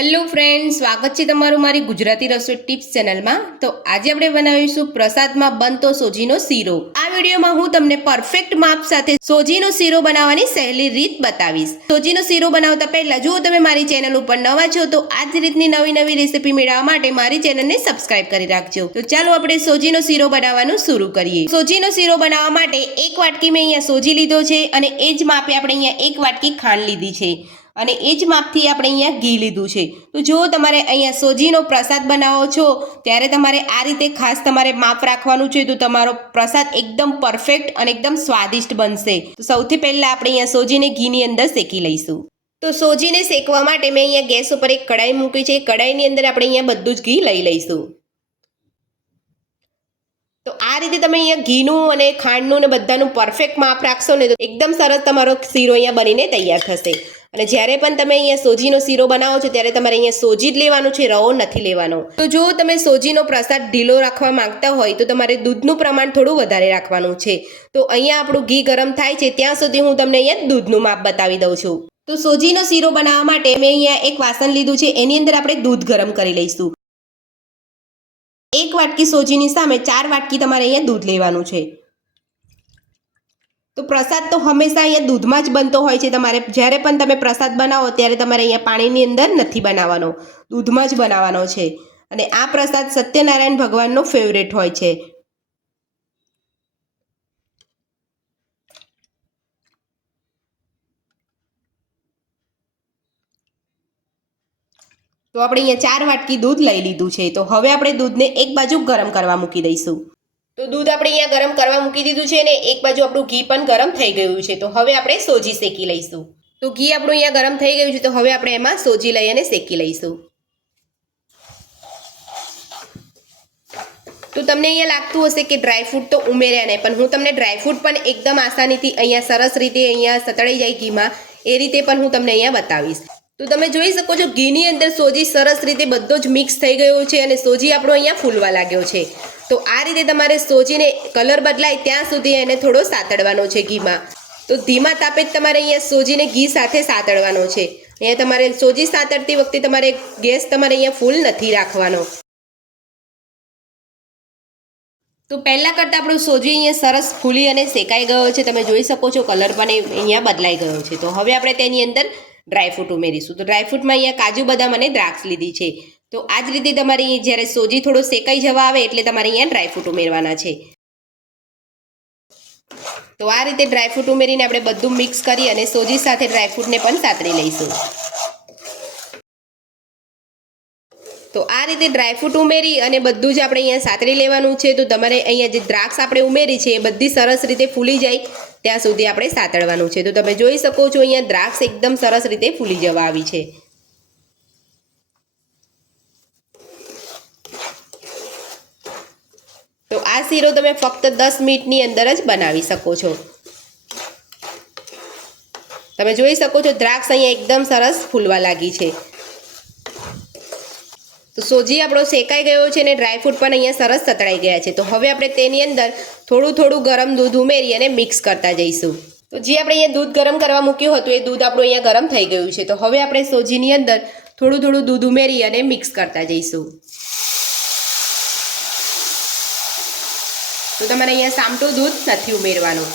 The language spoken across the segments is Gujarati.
હેલો ફ્રેન્ડ, સ્વાગત છે તમારું મારી ગુજરાતી રસોઈ ટિપ્સ ચેનલમાં। તો આજે આપણે બનાવીશું પ્રસાદમાં બનતો સોજીનો શીરો। આ વિડીયોમાં હું તમને પરફેક્ટ માપ સાથે સોજીનો શીરો બનાવવાની સહેલી રીત બતાવીશ। સોજીનો શીરો બનાવતા પહેલા જો તમે મારી ચેનલ ઉપર નવા છો તો આ જ રીતની નવી રેસીપી મેળવવા માટે મારી ચેનલને સબસ્ક્રાઇબ કરી રાખજો। તો ચાલો આપણે સોજીનો શીરો બનાવવાનું શરૂ કરીએ। સોજીનો શીરો બનાવવા માટે એક વાટકી મેં અહીંયા સોજી લીધો છે અને એ જ માપે આપણે અહીંયા એક વાટકી ખાંડ લીધી છે અને એ જ માપથી આપણે અહીંયા ઘી લીધું છે। તો જો તમારે અહીંયા સોજીનો પ્રસાદ બનાવો છો ત્યારે તમારે આ રીતે ખાસ તમારે માપ રાખવાનું છે, તો તમારો પ્રસાદ એકદમ પરફેક્ટ અને એકદમ સ્વાદિષ્ટ બનશે। તો સૌથી પહેલાં આપણે અહીંયા સોજીને ઘીની અંદર શેકી લઈશું। તો સોજીને શેકવા માટે મેં અહીંયા ગેસ ઉપર એક કઢાઈ મૂકી છે। કઢાઈની અંદર આપણે અહીંયા બધું જ ઘી લઈ લઈશું। તો આ રીતે તમે અહીંયા ઘીનું અને ખાંડનું ને બધાનું પરફેક્ટ માપ રાખશો ને તો એકદમ સરસ તમારો શીરો અહીંયા બનીને તૈયાર થશે। અને જ્યારે પણ તમે અહીંયા સોજીનો શીરો બનાવો છો ત્યારે તમારે અહીંયા સોજી જ લેવાનું છે, રવો નથી લેવાનો। તો જો તમે સોજીનો પ્રસાદ ઢીલો રાખવા માંગતા હોય તો તમારે દૂધનું પ્રમાણ થોડું વધારે રાખવાનું છે। તો અહીંયા આપણું ઘી ગરમ થાય છે ત્યાં સુધી હું તમને અહીંયા દૂધનું માપ બતાવી દઉં છું। તો સોજીનો શીરો બનાવવા માટે મેં અહીંયા એક વાસણ લીધું છે, એની અંદર આપણે દૂધ ગરમ કરી લઈશું। એક વાટકી સોજીની સામે 4 વાટકી તમારે અહીંયા દૂધ લેવાનું છે। તો પ્રસાદ તો હંમેશા અહીંયા દૂધમાં જ બનતો હોય છે। તમારે જ્યારે પણ તમે પ્રસાદ બનાવો ત્યારે તમારે અહીંયા પાણીની અંદર નથી બનાવવાનો, દૂધમાં જ બનાવવાનો છે। અને આ પ્રસાદ સત્યનારાયણ ભગવાનનો ફેવરેટ હોય છે। તો આપણે અહીંયા 4 વાટકી દૂધ લઈ લીધું છે। તો હવે આપણે દૂધને એક બાજુ ગરમ કરવા મૂકી દઈશું। તો દૂધ આપણે અહીંયા ગરમ કરવા મૂકી દીધું છે ને એક બાજુ આપણું ઘી પણ ગરમ થઈ ગયું છે। તો હવે આપણે સોજી શેકી લઈશું। તો ઘી આપણું અહીંયા ગરમ થઈ ગયું છે, તો હવે આપણે એમાં સોજી લઈ અને શેકી લઈશું। તો તમને અહીંયા લાગતું હશે કે ડ્રાયફ્રૂટ તો ઉમેર્યા નહીં, પણ હું તમને ડ્રાયફ્રૂટ પણ એકદમ આસાનીથી અહીંયા સરસ રીતે અહીંયા સતળાઈ જાય ઘીમાં એ રીતે પણ હું તમને અહીંયા બતાવીશ। તો તમે જોઈ શકો છો ઘીની અંદર સોજી સરસ રીતે બધો જ મિક્સ થઈ ગયો છે અને સોજી આપણો અહીંયા ફૂલવા લાગ્યો છે। તો આ રીતે તમારે સોજીને કલર બદલાય ત્યાં સુધી એને થોડો સાતળવાનો છે ઘીમાં। તો ધીમા તાપે જ તમારે અહીંયા સોજીને ઘી સાથે સાતળવાનો છે। અહીંયા તમારે સોજી સાતળતી વખતે તમારે ગેસ તમારે અહીંયા ફૂલ નથી રાખવાનો। તો પહેલાં કરતાં આપણું સોજી અહીંયા સરસ ફૂલી અને શેકાઈ ગયો છે। તમે જોઈ શકો છો કલર પણ અહીંયા બદલાઈ ગયો છે। તો હવે આપણે તેની અંદર ડ્રાયફ્રૂટ ઉમેરીશું। તો ડ્રાયફ્રૂટમાં અહીંયા કાજુ બદામ અને દ્રાક્ષ લીધી છે। તો આ જ રીતે તમારે જ્યારે સોજી થોડો શેકાઈ જવા આવે એટલે તમારે અહીંયા ડ્રાયફ્રૂટ ઉમેરવાના છે। તો આ રીતે ડ્રાયફ્રૂટ ઉમેરીને આપણે બધું મિક્સ કરી અને સોજી સાથે ડ્રાયફ્રૂટને પણ સાતળી લઈશું। તો આ રીતે ડ્રાયફ્રૂટ ઉમેરી અને બધું જ આપણે અહીંયા સાતળી લેવાનું છે। તો તમારે અહીંયા જે દ્રાક્ષ આપણે ઉમેરી છે એ બધી સરસ રીતે ફૂલી જાય ત્યાં સુધી આપણે સાતળવાનું છે। તો તમે જોઈ શકો છો અહીંયા દ્રાક્ષ એકદમ સરસ રીતે ફૂલી જવા આવી છે। તો આ શીરો તમે ફક્ત 10 મિનિટની અંદર જ બનાવી શકો છો। તમે જોઈ શકો છો દ્રાક્ષ અહીંયા એકદમ સરસ ફૂલવા લાગી છે। તો સોજી આપણો શેકાઈ ગયો છે અને ડ્રાયફ્રૂટ પણ અહીંયા સરસ સતળાઈ ગયા છે। તો હવે આપણે તેની અંદર થોડું ગરમ દૂધ ઉમેરી અને મિક્સ કરતા જઈશું। તો જે આપણે અહીંયા દૂધ ગરમ કરવા મૂક્યું હતું એ દૂધ આપણું અહીંયા ગરમ થઈ ગયું છે। તો હવે આપણે સોજીની અંદર થોડું દૂધ ઉમેરી અને મિક્સ કરતા જઈશું। તો તમારે અહીંયા સામટું દૂધ નથી ઉમેરવાનું।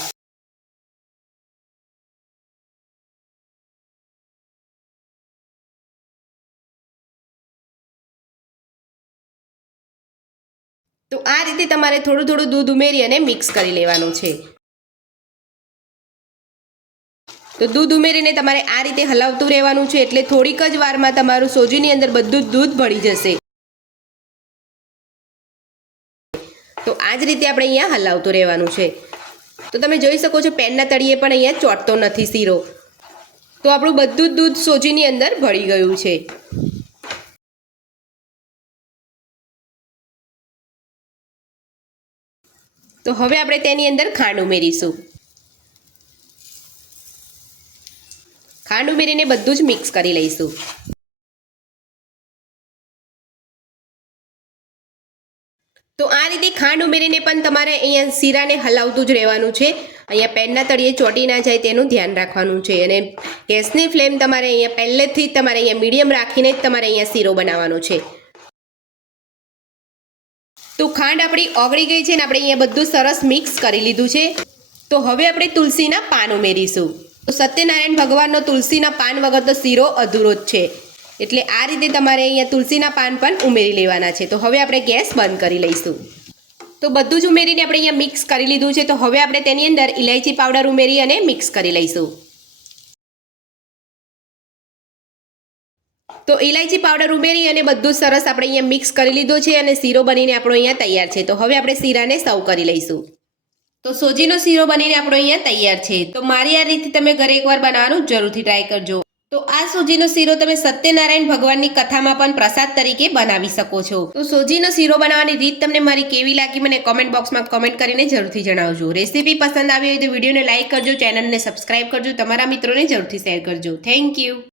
તો આ રીતે તમારે થોડું દૂધ ઉમેરી અને મિક્સ કરી લેવાનું છે। તો દૂધ ઉમેરીને તમારે આ રીતે હલાવતું રહેવાનું છે, એટલે થોડીક જ વારમાં તમારું સોજીની અંદર બધું જ દૂધ ભળી જશે। તો આ જ રીતે આપણે અહીંયા હલાવતું રહેવાનું છે। તો તમે જોઈ શકો છો પેનના તળિયે પણ અહીંયા ચોંટતો નથી શીરો। તો આપણું બધું જ દૂધ સોજીની અંદર ભળી ગયું છે। તો હવે આપણે તેની અંદર ખાંડ ઉમેરીશું। ખાંડ ઉમેરીને બધું જ મિક્સ કરી લઈશું। તો આ રીતે ખાંડ ઉમેરીને પણ તમારે અહીંયા શીરાને હલાવતું જ રહેવાનું છે। અહીંયા પેનના તળિયે ચોંટી ના જાય તેનું ધ્યાન રાખવાનું છે. અને ગેસની ફ્લેમ તમારે અહીંયા પહેલેથી જ તમારે અહીંયા મીડિયમ રાખીને જ તમારે અહીંયા શીરો બનાવવાનો છે. તો ખાંડ આપણી ઓગળી ગઈ છે ને આપણે અહીંયા બધું સરસ મિક્સ કરી લીધું છે. તો હવે આપણે તુલસીના પાન ઉમેરીશું. તો સત્યનારાયણ ભગવાનનો તુલસીના પાન વગર તો શીરો અધૂરો જ છે. એટલે આ રીતે તમારે અહીંયા તુલસીના પાન પણ ઉમેરી લેવાના છે. તો હવે આપણે ગેસ બંધ કરી લઈશું. તો બધું જ ઉમેરીને આપણે અહીંયા મિક્સ કરી લીધું છે. તો હવે આપણે તેની અંદર ઇલાયચી પાવડર ઉમેરી અને મિક્સ કરી લઈશું. તો ઇલાયચી પાવડર ઉમેરી અને બધું સરસ આપણે અહીંયા મિક્સ કરી લીધો છે અને શીરો બનીને આપણો અહીંયા તૈયાર છે. તો હવે આપણે શીરાને સર્વ કરી લઈશું. તો સોજીનો શીરો બનીને આપણો અહીંયા તૈયાર છે. તો મારી આ રીતે તમે ઘરે એકવાર બનાવવાનું જરૂરથી ટ્રાય કરજો. તો આ સોજીનો શીરો તમે સત્યનારાયણ ભગવાનની કથામાં પણ પ્રસાદ તરીકે બનાવી શકો છો. તો સોજીનો શીરો બનાવવાની રીત તમને મારી કેવી લાગી મને કોમેન્ટ બોક્સમાં કોમેન્ટ કરીને જરૂરથી જણાવજો. રેસીપી પસંદ આવી હોય તો વિડીયોને લાઇક કરજો, ચેનલને સબસ્ક્રાઇબ કરજો, તમારા મિત્રોને જરૂરથી શેર કરજો. Thank you.